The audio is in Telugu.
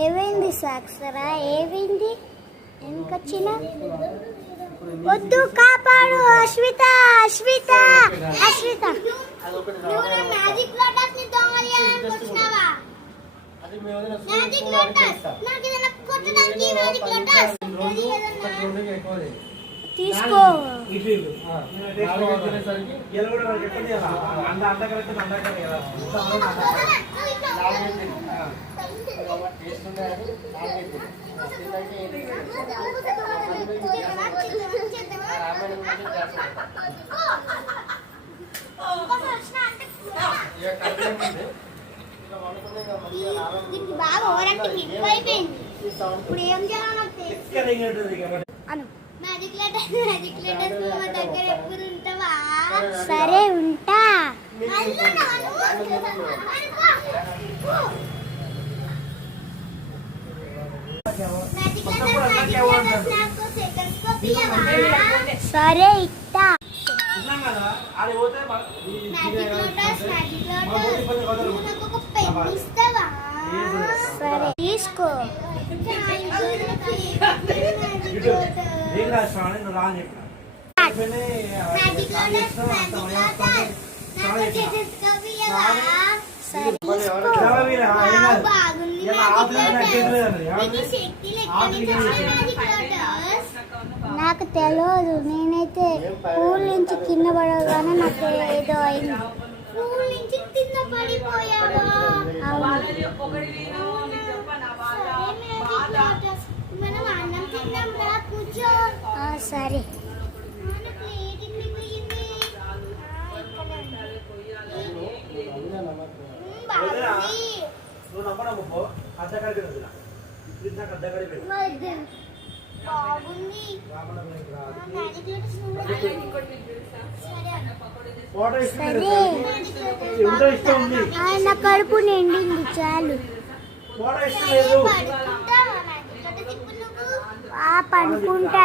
ఏమైంది సాక్షరా? ఏమైంది? ఎందుకొచ్చిన? వద్దు, కాపాడు అశ్విత, అశ్విత, అశ్విత. తీసుకో. బాగా ఓవరాక్టింగ్ ఎక్కువైపోయింది. ఇప్పుడు ఏం చేయాలి? సరే ఉంటా. సరే ఇస్తా. సరే తీసుకో. నాకు తెలియదు. నేనైతే పూల నుంచి కింద పడగానే నాకు ఏదో అయింది. పూల నుంచి కింద పడిపోయావా? మనం అన్నం తిన్నాం కదా, కూర్చో. సరే. ఆయన కడుపు నిండింది, చాలు. పనుకుంటా.